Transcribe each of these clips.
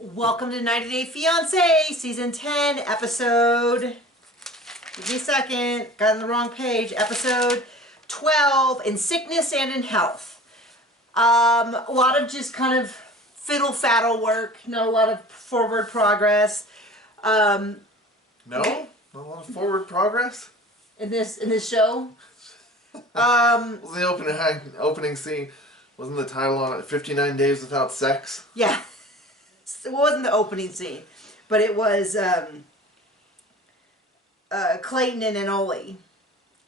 Welcome to 90 Day Fiance, Season 10, Episode... Give me a second. Got on the wrong page. Episode 12, In Sickness and in Health. A lot of just kind of fiddle-faddle work. No, a lot of forward progress. No? Not a lot of forward progress? In this show? What was the opening scene? Wasn't the title on it 59 Days Without Sex? Yeah. It wasn't the opening scene, but it was Clayton and Anoli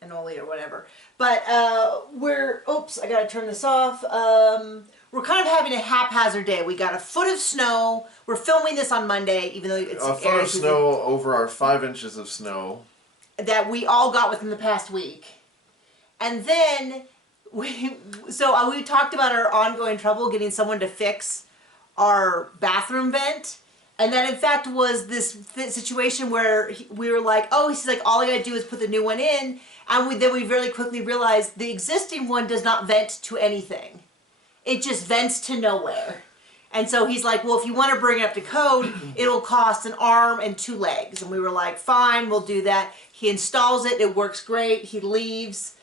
or whatever. But oops, I gotta turn this off. We're kind of having a haphazard day. We got a foot of snow. We're filming this on Monday, even though it's a foot of snow over our 5 inches of snow that we all got within the past week. And then we talked about our ongoing trouble getting someone to fix our bathroom vent, and that in fact was this situation where we were like, oh, he's like, all I gotta do is put the new one in, and then we very quickly realized the existing one does not vent to anything. It just vents to nowhere. And so he's like, well, if you want to bring it up to code, it'll cost an arm and 2 legs. And we were like, fine, we'll do that. He installs it, it works great, he leaves.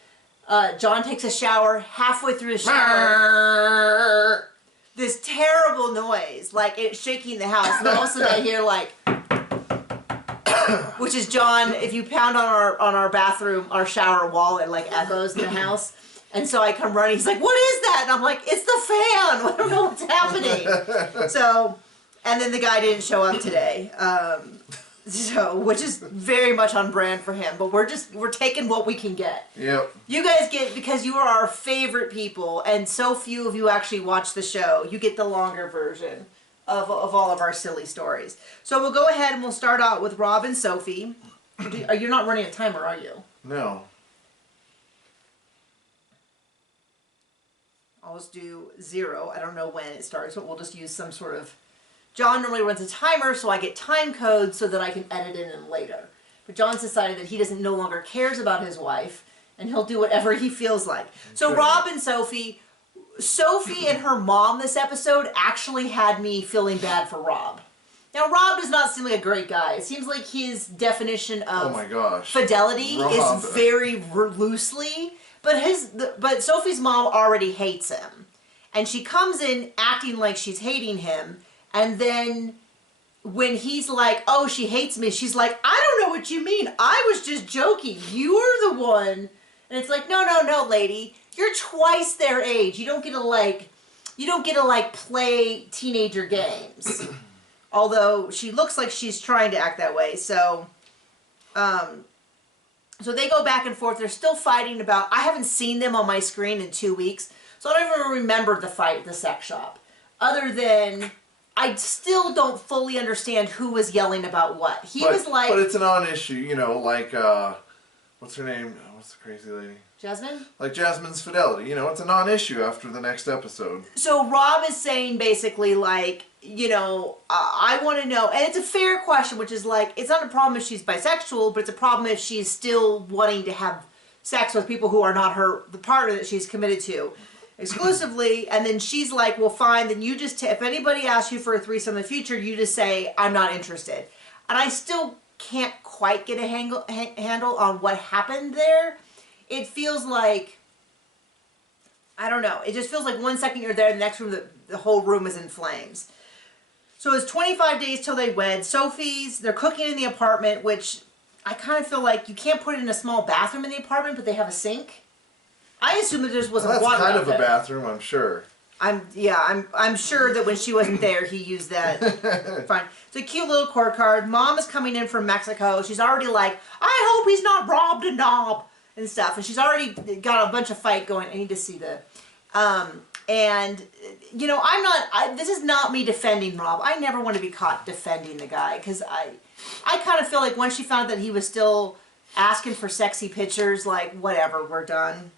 John takes a shower. Halfway through the shower, this terrible noise, like it's shaking the house, and all of a sudden I hear like, which is John. If you pound on our bathroom, our shower wall, it like echoes in the house. And so I come running. He's like, "What is that?" And I'm like, "It's the fan. I don't know what's happening." So, and then the guy didn't show up today. Which is very much on brand for him, but we're taking what we can get. Yep. You guys get, because you are our favorite people, and so few of you actually watch the show, you get the longer version of all of our silly stories. So we'll go ahead and we'll start out with Rob and Sophie. You're not running a timer, are you? No. I'll just do 0. I don't know when it starts, but we'll just use some sort of... John normally runs a timer, so I get time codes so that I can edit in them later. But John's decided that he no longer cares about his wife, and he'll do whatever he feels like. So Rob and Sophie and her mom this episode actually had me feeling bad for Rob. Now, Rob does not seem like a great guy. It seems like his definition of fidelity is very loosely, but Sophie's mom already hates him. And she comes in acting like she's hating him. And then when he's like, oh, she hates me, she's like, I don't know what you mean. I was just joking. You are the one. And it's like, no, lady. You're twice their age. You don't get to play teenager games. Although she looks like she's trying to act that way. So they go back and forth. They're still fighting about, I haven't seen them on my screen in 2 weeks. So I don't even remember the fight at the sex shop. Other than... I still don't fully understand who was yelling about what. But it's a non-issue, you know, like, what's her name? What's the crazy lady? Jasmine? Like Jasmine's fidelity. You know, it's a non-issue after the next episode. So Rob is saying basically like, you know, I want to know, and it's a fair question, which is like, it's not a problem if she's bisexual, but it's a problem if she's still wanting to have sex with people who are not the partner that she's committed to exclusively. And then she's like, well, fine, then you just, if anybody asks you for a threesome in the future, you just say, I'm not interested. And I still can't quite get a handle on what happened there. It feels like, I don't know, it just feels like 1 second you're there, the next room, the whole room is in flames. So it's 25 days till they wed. They're cooking in the apartment, which I kind of feel like you can't put it in a small bathroom in the apartment, but they have a sink. I assume that there wasn't water. That's kind of a bathroom, I'm sure. I'm sure that when she wasn't there, he used that. Fine. It's a cute little court card. Mom is coming in from Mexico. She's already like, I hope he's not robbed a knob and stuff. And she's already got a bunch of fight going. I need to see the, and you know, this is not me defending Rob. I never want to be caught defending the guy because I kind of feel like once she found that he was still asking for sexy pictures, like whatever, we're done.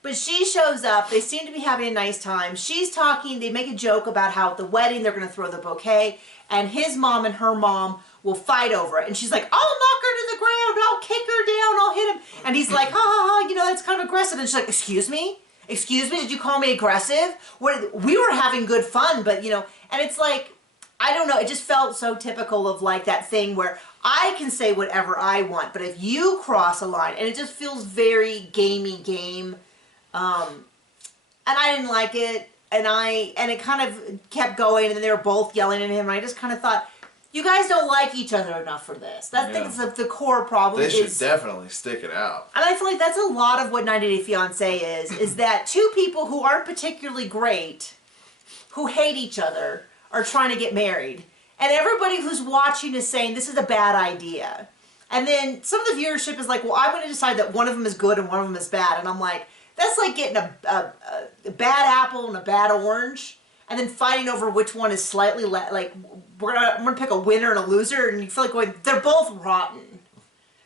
But she shows up. They seem to be having a nice time. She's talking. They make a joke about how at the wedding they're going to throw the bouquet. And his mom and her mom will fight over it. And she's like, I'll knock her to the ground. I'll kick her down. I'll hit him. And he's like, ha, ha, ha, you know, that's kind of aggressive. And she's like, excuse me? Excuse me? Did you call me aggressive? We were having good fun, but, you know. And it's like, I don't know, it just felt so typical of like that thing where I can say whatever I want, but if you cross a line, and it just feels very gamey game, and I didn't like it, and it kind of kept going, and then they were both yelling at him, and I just kind of thought, you guys don't like each other enough for this. I think it's the core problem. They should definitely stick it out. And I feel like that's a lot of what 90 Day Fiancé is that two people who aren't particularly great, who hate each other, are trying to get married. And everybody who's watching is saying, this is a bad idea. And then some of the viewership is like, well, I'm going to decide that one of them is good and one of them is bad. And I'm like, that's like getting a bad apple and a bad orange, and then fighting over which one is slightly like, I'm going to pick a winner and a loser, and you feel like going, they're both rotten.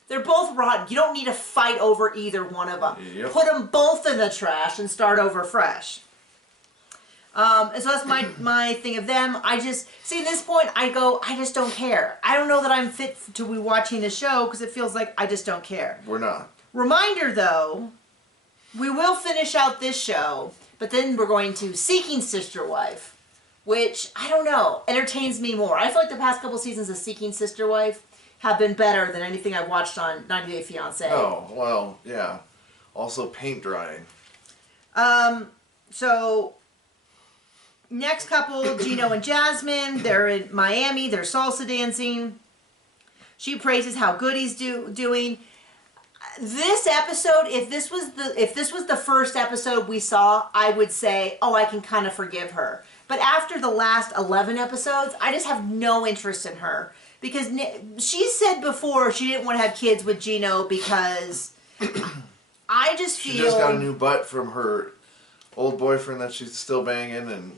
They're both rotten. You don't need to fight over either one of them. Yep. Put them both in the trash and start over fresh. And so that's my thing of them. I just, see, at this point, I just don't care. I don't know that I'm fit to be watching the show because it feels like I just don't care. We're not. Reminder, though, we will finish out this show, but then we're going to Seeking Sister Wife, which, I don't know, entertains me more. I feel like the past couple seasons of Seeking Sister Wife have been better than anything I've watched on 90 Day Fiancé. Oh, well, yeah. Also paint drying. So, next couple, Gino and Jasmine, they're in Miami, they're salsa dancing. She praises how good he's doing. This episode, if this was the first episode we saw, I would say, oh, I can kind of forgive her. But after the last 11 episodes, I just have no interest in her. Because she said before she didn't want to have kids with Gino because I just feel... She just got a new butt from her old boyfriend that she's still banging, and,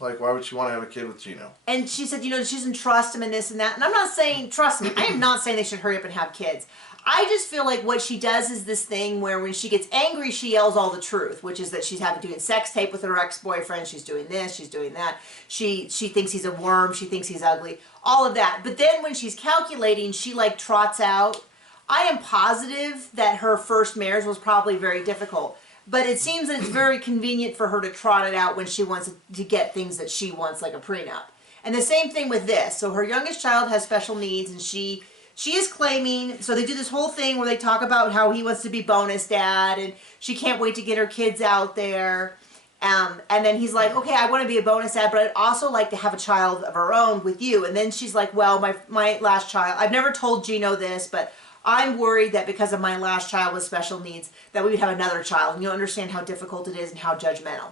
like, why would she want to have a kid with Gino? And she said, she doesn't trust him and this and that. And I'm not saying, trust me, I am not saying they should hurry up and have kids. I just feel like what she does is this thing where when she gets angry, she yells all the truth, which is that she's doing sex tape with her ex-boyfriend, she's doing this, she's doing that, she thinks he's a worm, she thinks he's ugly, all of that. But then when she's calculating, she like trots out. I am positive that her first marriage was probably very difficult, but it seems that it's very convenient for her to trot it out when she wants to get things that she wants, like a prenup. And the same thing with this. So her youngest child has special needs, and she is claiming, so they do this whole thing where they talk about how he wants to be bonus dad, and she can't wait to get her kids out there. And then he's like, okay, I want to be a bonus dad, but I'd also like to have a child of our own with you. And then she's like, well, my last child, I've never told Gino this, but I'm worried that because of my last child with special needs, that we would have another child. And you'll understand how difficult it is and how judgmental.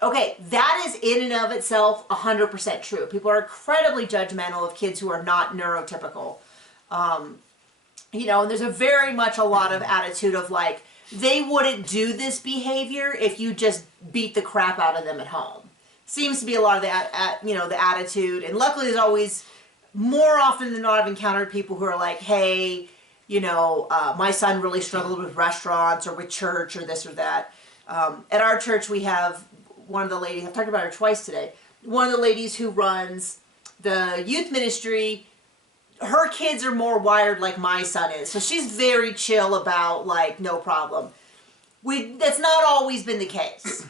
Okay, that is in and of itself 100% true. People are incredibly judgmental of kids who are not neurotypical. And there's very much a lot of attitude of like, they wouldn't do this behavior if you just beat the crap out of them at home. Seems to be a lot of the attitude. And luckily there's always, more often than not, I've encountered people who are like, hey, my son really struggled with restaurants or with church or this or that. At our church we have one of the ladies, I've talked about her twice today, one of the ladies who runs the youth ministry. Her kids are more wired like my son is. So she's very chill about, like, no problem. That's not always been the case.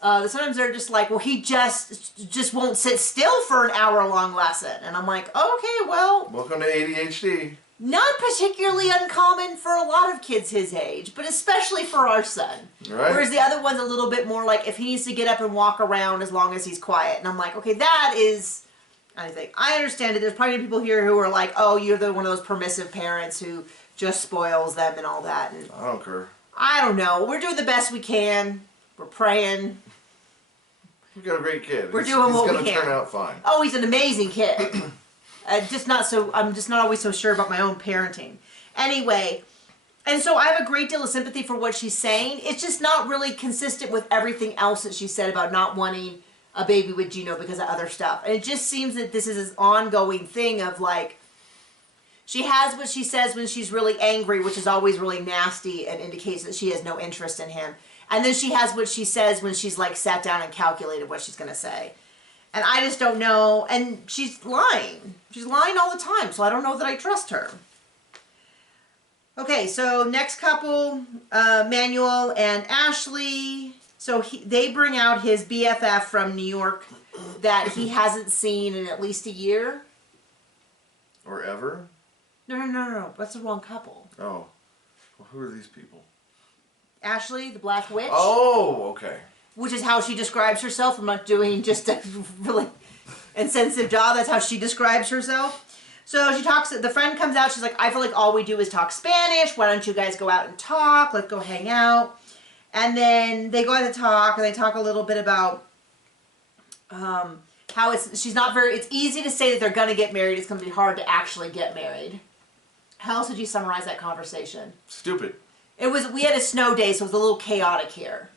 Sometimes they're just like, well, he just won't sit still for an hour-long lesson. And I'm like, okay, well... Welcome to ADHD. Not particularly uncommon for a lot of kids his age, but especially for our son. Right. Whereas the other one's a little bit more like, if he needs to get up and walk around as long as he's quiet. And I'm like, okay, that is... I understand it. There's probably people here who are like, oh, you're one of those permissive parents who just spoils them and all that. And I don't care. I don't know. We're doing the best we can. We're praying. We got a great kid. We're doing what we can. He's going to turn out fine. Oh, he's an amazing kid. I'm just not always so sure about my own parenting. Anyway, and so I have a great deal of sympathy for what she's saying. It's just not really consistent with everything else that she said about not wanting a baby with Gino because of other stuff. And it just seems that this is this ongoing thing of like, she has what she says when she's really angry, which is always really nasty and indicates that she has no interest in him. And then she has what she says when she's like sat down and calculated what she's going to say. And I just don't know. And she's lying. She's lying all the time. So I don't know that I trust her. Okay, so next couple, Manuel and Ashley. So they bring out his BFF from New York that he hasn't seen in at least a year. Or ever? No. That's the wrong couple. Oh. Well, who are these people? Ashley, the Black Witch. Oh, okay. Which is how she describes herself. I'm not doing just a really insensitive job. That's how she describes herself. So she talks, the friend comes out, she's like, I feel like all we do is talk Spanish. Why don't you guys go out and talk? Let's go hang out. And then they go out to talk, and they talk a little bit about how it's easy to say that they're going to get married. It's going to be hard to actually get married. How else would you summarize that conversation? Stupid. We had a snow day, so it was a little chaotic here.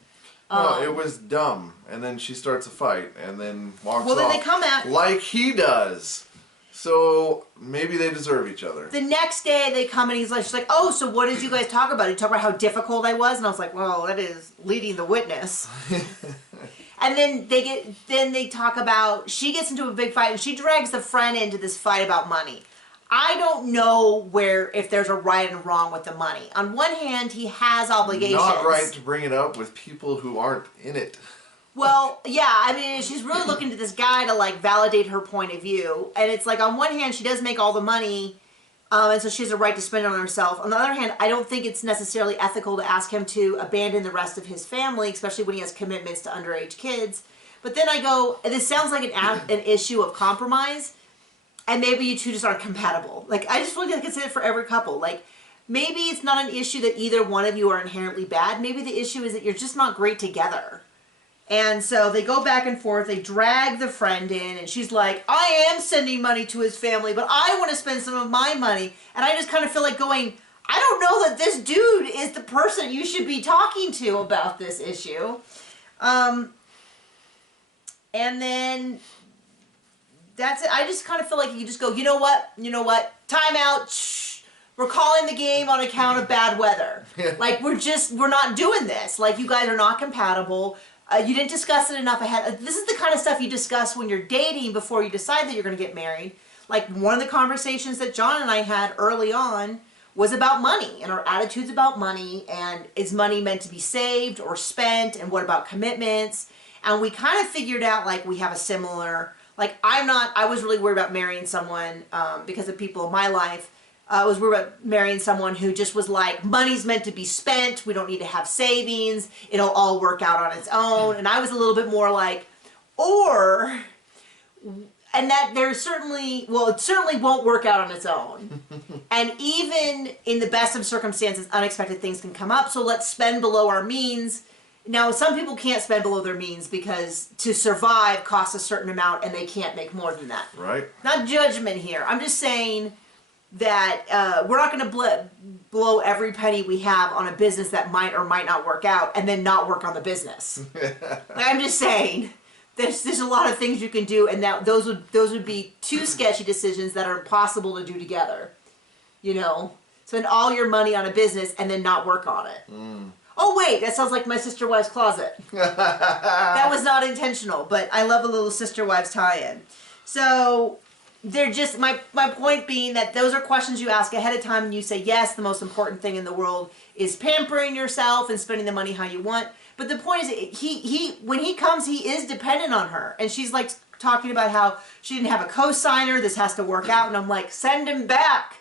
No, it was dumb. And then she starts a fight, and then walks off. Then they come out. Like he does. So maybe they deserve each other. The next day they come and she's like, oh, so what did you guys talk about? You talk about how difficult I was? And I was like, well, that is leading the witness. And then they talk about, she gets into a big fight and she drags the friend into this fight about money. I don't know if there's a right and wrong with the money. On one hand, he has obligations. Not right to bring it up with people who aren't in it. Well, yeah, I mean, she's really looking to this guy to, like, validate her point of view. And it's like, on one hand, she does make all the money, and so she has a right to spend it on herself. On the other hand, I don't think it's necessarily ethical to ask him to abandon the rest of his family, especially when he has commitments to underage kids. But then I go, this sounds like an issue of compromise, and maybe you two just aren't compatible. Like, I just really got to consider it for every couple. Like, maybe it's not an issue that either one of you are inherently bad. Maybe the issue is that you're just not great together. And so they go back and forth, they drag the friend in, and she's like, I am sending money to his family, but I want to spend some of my money. And I just kind of feel like going, I don't know that this dude is the person you should be talking to about this issue. And then that's it. I just kind of feel like you just go, you know what, time out, shh. We're calling the game on account of bad weather. Like, we're not doing this. Like, you guys are not compatible. You didn't discuss it enough ahead. This is the kind of stuff you discuss when you're dating before you decide that you're going to get married. Like, one of the conversations that John and I had early on was about money and our attitudes about money, and is money meant to be saved or spent, and what about commitments? And we kind of figured out, like, we have a similar, like, I was really worried about marrying someone because of people in my life. I was worried about marrying someone who just was like, money's meant to be spent, we don't need to have savings, it'll all work out on its own. And I was a little bit more like, and that it certainly won't work out on its own. And even in the best of circumstances, unexpected things can come up, so let's spend below our means. Now, some people can't spend below their means because to survive costs a certain amount and they can't make more than that. Right. Not judgment here. I'm just saying that we're not going to blow every penny we have on a business that might or might not work out and then not work on the business. I'm just saying there's a lot of things you can do, and that those would be two sketchy decisions that are impossible to do together. You know, spend all your money on a business and then not work on it. Oh wait, that sounds like my sister wives closet. That was not intentional, but I love a little sister wives tie-in. So they're just, my point being that those are questions you ask ahead of time, and you say, yes, the most important thing in the world is pampering yourself and spending the money how you want. But the point is, when he comes, he is dependent on her. And she's like talking about how she didn't have a co-signer, this has to work out. And I'm like, send him back.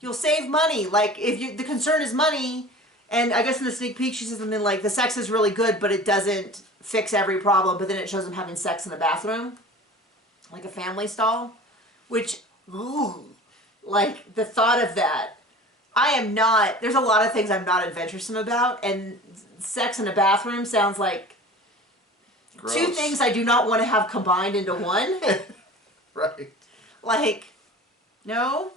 You'll save money. Like, if the concern is money, and I guess in the sneak peek she says something like, the sex is really good, but it doesn't fix every problem. But then it shows them having sex in the bathroom, like a family stall. Which, ooh, like, the thought of that, there's a lot of things I'm not adventuresome about, and sex in a bathroom sounds like gross. Two things I do not want to have combined into one. Right. Like, no.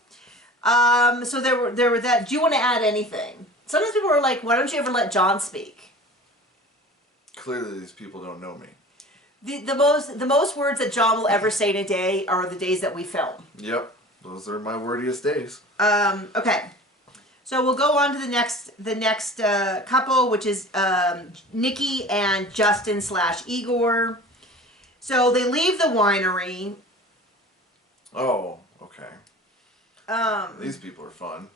So there were that. Do you want to add anything? Sometimes people are like, why don't you ever let John speak? Clearly these people don't know me. The most words that John will ever say in a day are the days that we film. Yep, those are my wordiest days. Okay, so we'll go on to the next couple, which is Nikki and Justin / Igor. So they leave the winery. Oh, okay. These people are fun.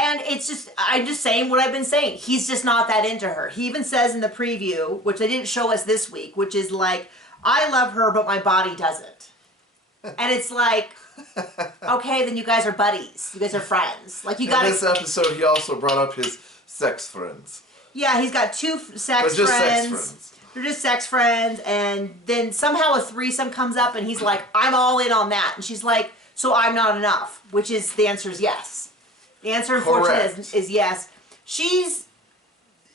And it's just, I'm just saying what I've been saying. He's just not that into her. He even says in the preview, which they didn't show us this week, which is like, I love her, but my body doesn't. And it's like, okay, then you guys are buddies. You guys are friends. Like, you got in this episode, he also brought up his sex friends. Yeah, he's got two sex just friends. Sex friends. They're just sex friends, and then somehow a threesome comes up, and he's like, I'm all in on that. And she's like, so I'm not enough, which is, the answer is yes. The answer, unfortunately, is yes.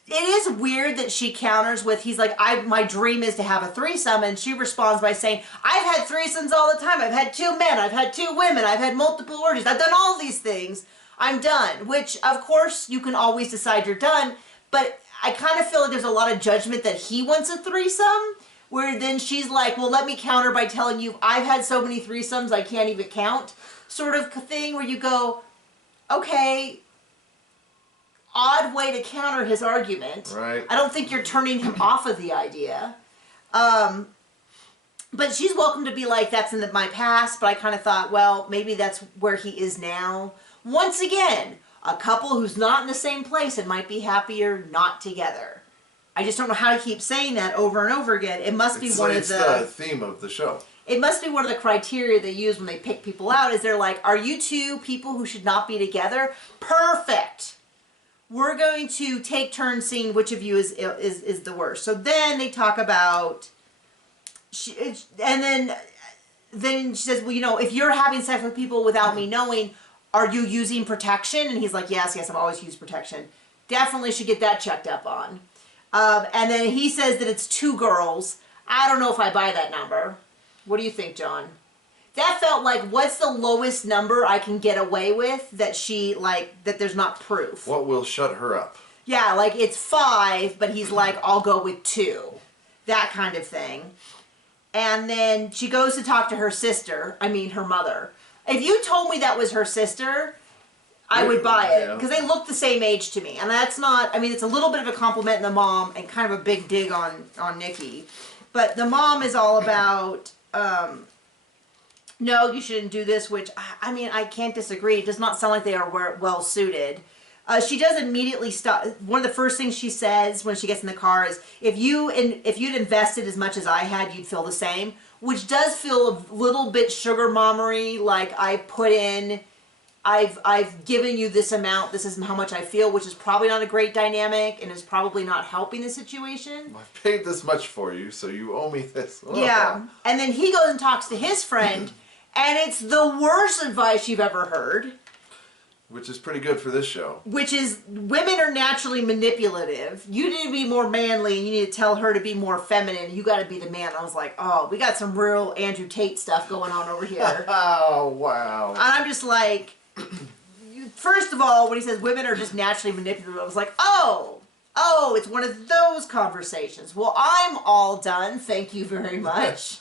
It is weird that she counters with, he's like, my dream is to have a threesome, and she responds by saying, I've had threesomes all the time. I've had 2 men, I've had 2 women, I've had multiple orgies, I've done all these things. I'm done. Which, of course, you can always decide you're done, but I kind of feel like there's a lot of judgment that he wants a threesome, where then she's like, well, let me counter by telling you, I've had so many threesomes I can't even count, sort of thing, where you go, okay, odd way to counter his argument. Right. I don't think you're turning him off of the idea. But she's welcome to be like, that's in my past, but I kind of thought, well, maybe that's where he is now. Once again, a couple who's not in the same place and might be happier not together. I just don't know how to keep saying that over and over again. It must be one of the... It's the theme of the show. It must be one of the criteria they use when they pick people out, is they're like, are you two people who should not be together? Perfect! We're going to take turns seeing which of you is the worst. So then they talk about... and then she says, well, you know, if you're having sex with people without me knowing... Are you using protection? And he's like, yes, I've always used protection. Definitely should get that checked up on. And then he says that it's 2 girls. I don't know if I buy that number. What do you think, John? That felt like, what's the lowest number I can get away with that that there's not proof? What will shut her up? Yeah, like it's 5, but he's like, I'll go with 2. That kind of thing. And then she goes to talk to her her mother. If you told me that was her sister, I would buy it. Because they look the same age to me. And that's not, it's a little bit of a compliment in the mom and kind of a big dig on Nikki. But the mom is all about, no, you shouldn't do this, which, I can't disagree. It does not sound like they are well suited. She does immediately stop. One of the first things she says when she gets in the car is, if you'd invested as much as I had, you'd feel the same. Which does feel a little bit sugar mommery, like I've given you this amount, this is how much I feel, which is probably not a great dynamic and is probably not helping the situation. I've paid this much for you, so you owe me this. Oh. Yeah, and then he goes and talks to his friend, and it's the worst advice you've ever heard. Which is pretty good for this show. Which is, women are naturally manipulative. You need to be more manly, and you need to tell her to be more feminine. You got to be the man. I was like, oh, we got some real Andrew Tate stuff going on over here. Oh, wow. And I'm just like, first of all, when he says women are just naturally manipulative, I was like, oh, it's one of those conversations. Well, I'm all done. Thank you very much.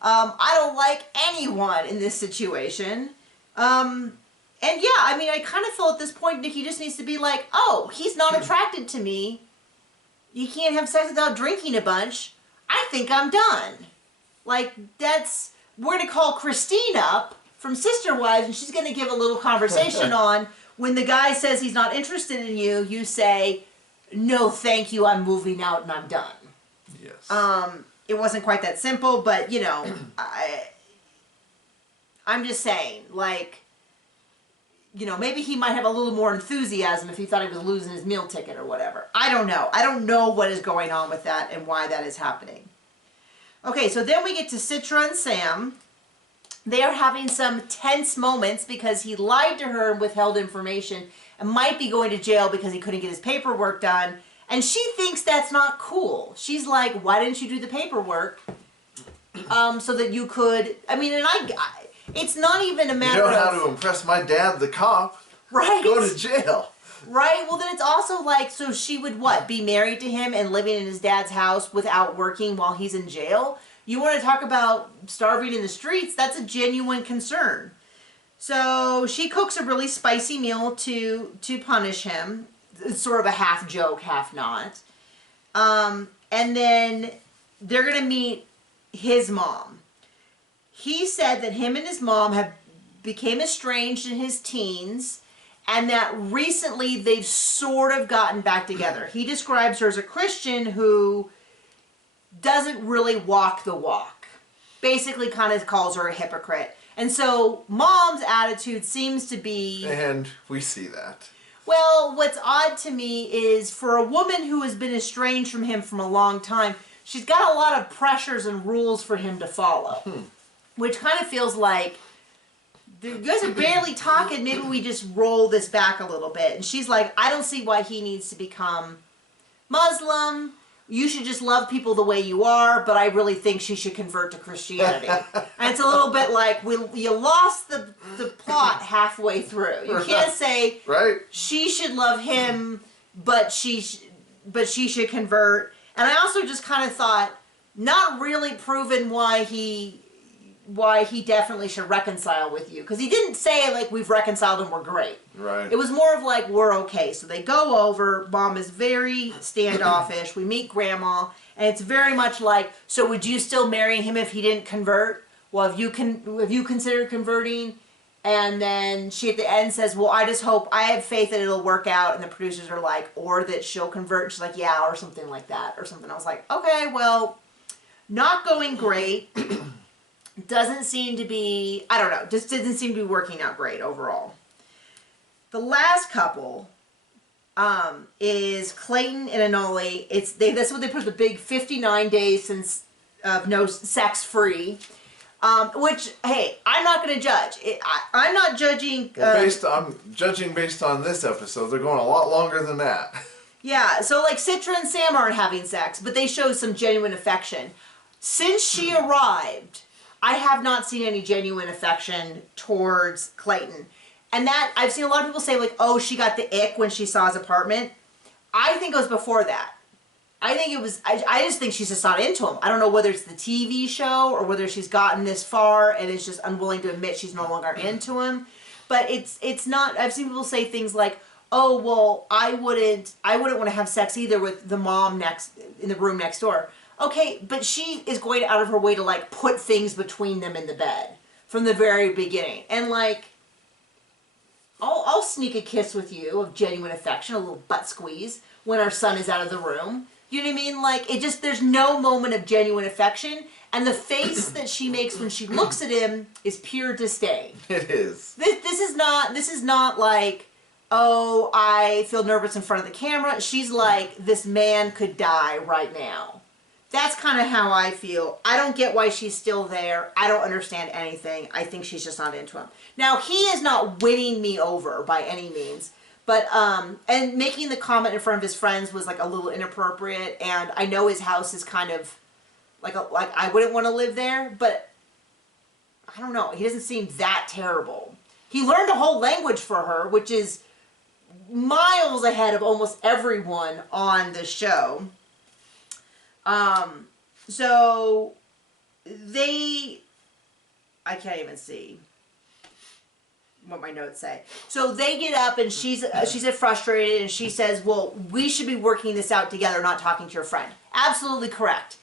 I don't like anyone in this situation. And yeah, I kind of feel at this point Nikki just needs to be like, oh, he's not attracted to me. You can't have sex without drinking a bunch. I think I'm done. Like, we're going to call Christine up from Sister Wives, and she's going to give a little conversation on when the guy says he's not interested in you, you say, no, thank you, I'm moving out and I'm done. Yes. It wasn't quite that simple, but, I'm just saying, like, maybe he might have a little more enthusiasm if he thought he was losing his meal ticket or whatever. I don't know. I don't know what is going on with that and why that is happening. Okay, so then we get to Citron and Sam. They are having some tense moments because he lied to her and withheld information and might be going to jail because he couldn't get his paperwork done. And she thinks that's not cool. She's like, why didn't you do the paperwork so that you could... It's not even a matter of... You know how to impress my dad, the cop. Right. Go to jail. Right? Well, then it's also like, so she would what? Be married to him and living in his dad's house without working while he's in jail? You want to talk about starving in the streets? That's a genuine concern. So she cooks a really spicy meal to punish him. It's sort of a half joke, half not. And then they're going to meet his mom. He said that him and his mom became estranged in his teens, and that recently they've sort of gotten back together. He describes her as a Christian who doesn't really walk the walk. Basically kind of calls her a hypocrite. And so Mom's attitude seems to be... And we see that. Well, what's odd to me is for a woman who has been estranged from him from a long time, she's got a lot of pressures and rules for him to follow. Which kind of feels like, you guys are barely talking, maybe we just roll this back a little bit. And she's like, I don't see why he needs to become Muslim. You should just love people the way you are, but I really think she should convert to Christianity. And it's a little bit like, you lost the plot halfway through. You can't say she should love him, but she should convert. And I also just kind of thought, not really proven why he definitely should reconcile with you. Because he didn't say, like, we've reconciled and we're great. Right. It was more of like, we're okay. So they go over, Mom is very standoffish, we meet Grandma, and it's very much like, so would you still marry him if he didn't convert? Well, have you considered converting? And then she at the end says, well, I just hope, I have faith that it'll work out. And the producers are like, or that she'll convert. She's like, yeah, or something like that, or something. I was like, okay, well, not going great. Doesn't seem to be, I don't know, just doesn't seem to be working out great overall. The last couple is Clayton and Anole. That's what they put, the big 59 days since of no sex free. Which, hey, I'm not going to judge. I'm not judging. I'm judging based on this episode. They're going a lot longer than that. Yeah, so like Citron and Sam aren't having sex, but they show some genuine affection. Since she arrived, I have not seen any genuine affection towards Clayton. And that, I've seen a lot of people say like, oh, she got the ick when she saw his apartment. I think it was before that. I think it was, I just think she's just not into him. I don't know whether it's the TV show or whether she's gotten this far and is just unwilling to admit she's no longer into him. But it's not, I've seen people say things like, oh, well, I wouldn't want to have sex either with the mom in the room next door. Okay, but she is going out of her way to like put things between them in the bed from the very beginning. And like, I'll sneak a kiss with you of genuine affection, a little butt squeeze when our son is out of the room. You know what I mean? Like, there's no moment of genuine affection. And the face that she makes when she looks at him is pure disdain. It is. This is not like, oh, I feel nervous in front of the camera. She's like, this man could die right now. That's kind of how I feel. I don't get why she's still there. I don't understand anything. I think she's just not into him. Now, he is not winning me over by any means. But, and making the comment in front of his friends was like a little inappropriate. And I know his house is kind of like I wouldn't want to live there. But I don't know. He doesn't seem that terrible. He learned a whole language for her, which is miles ahead of almost everyone on the show. So I can't even see what my notes say. So they get up and she's frustrated and she says, well, we should be working this out together, not talking to your friend. Absolutely correct.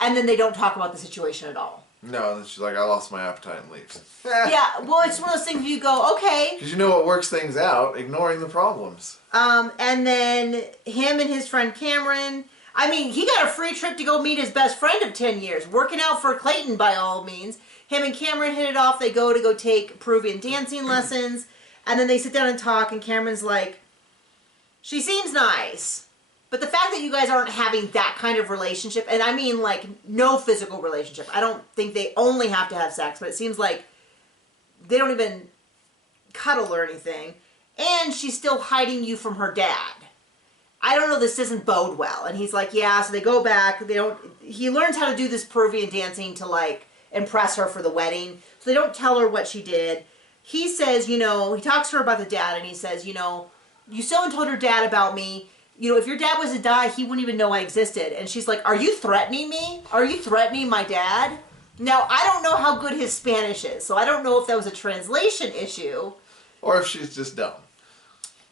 And then they don't talk about the situation at all. No, then she's like, I lost my appetite and leaves. Yeah, well, it's one of those things you go, okay. Because you know what works things out? Ignoring the problems. And then him and his friend Cameron, I mean, he got a free trip to go meet his best friend of 10 years. Working out for Clayton by all means. Him and Cameron hit it off. They go take Peruvian dancing lessons. And then they sit down and talk. And Cameron's like, she seems nice. But the fact that you guys aren't having that kind of relationship, and I mean like no physical relationship. I don't think they only have to have sex. But it seems like they don't even cuddle or anything. And she's still hiding you from her dad. I don't know, this doesn't bode well. And he's like, yeah, so they go back. He learns how to do this Peruvian dancing to like impress her for the wedding. So they don't tell her what she did. He says, he talks to her about the dad and he says, you still haven't told your dad about me. If your dad was to die, he wouldn't even know I existed. And she's like, are you threatening me? Are you threatening my dad? Now, I don't know how good his Spanish is. So I don't know if that was a translation issue. Or if she's just dumb.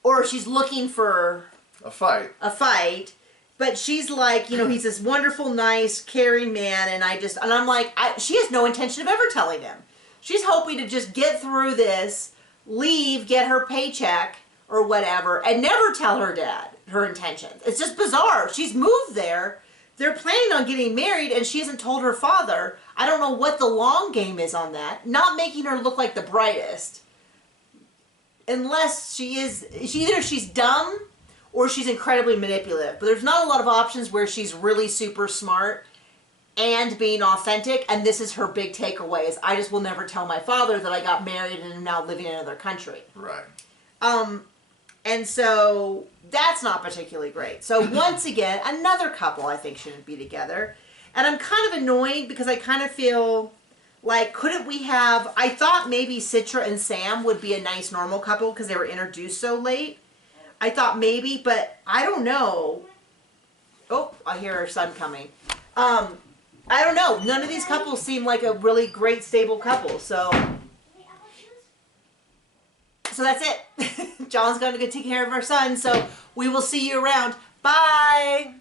Or if she's looking for a fight. But she's like, he's this wonderful, nice, caring man, and I'm like, she has no intention of ever telling him. She's hoping to just get through this, leave, get her paycheck, or whatever, and never tell her dad her intentions. It's just bizarre. She's moved there they're planning on getting married and she hasn't told her father. I don't know what the long game is on that. Not making her look like the brightest. Unless either she's dumb or she's incredibly manipulative. But there's not a lot of options where she's really super smart and being authentic, and this is her big takeaway, is I just will never tell my father that I got married and am now living in another country. Right. And so that's not particularly great. So once again, another couple I think shouldn't be together. And I'm kind of annoyed because I kind of feel like, couldn't we have, I thought maybe Citra and Sam would be a nice normal couple because they were introduced so late. I thought maybe, but I don't know. Oh, I hear her son coming. I don't know. None of these couples seem like a really great, stable couple. So that's it. John's going to go take care of our son. So we will see you around. Bye.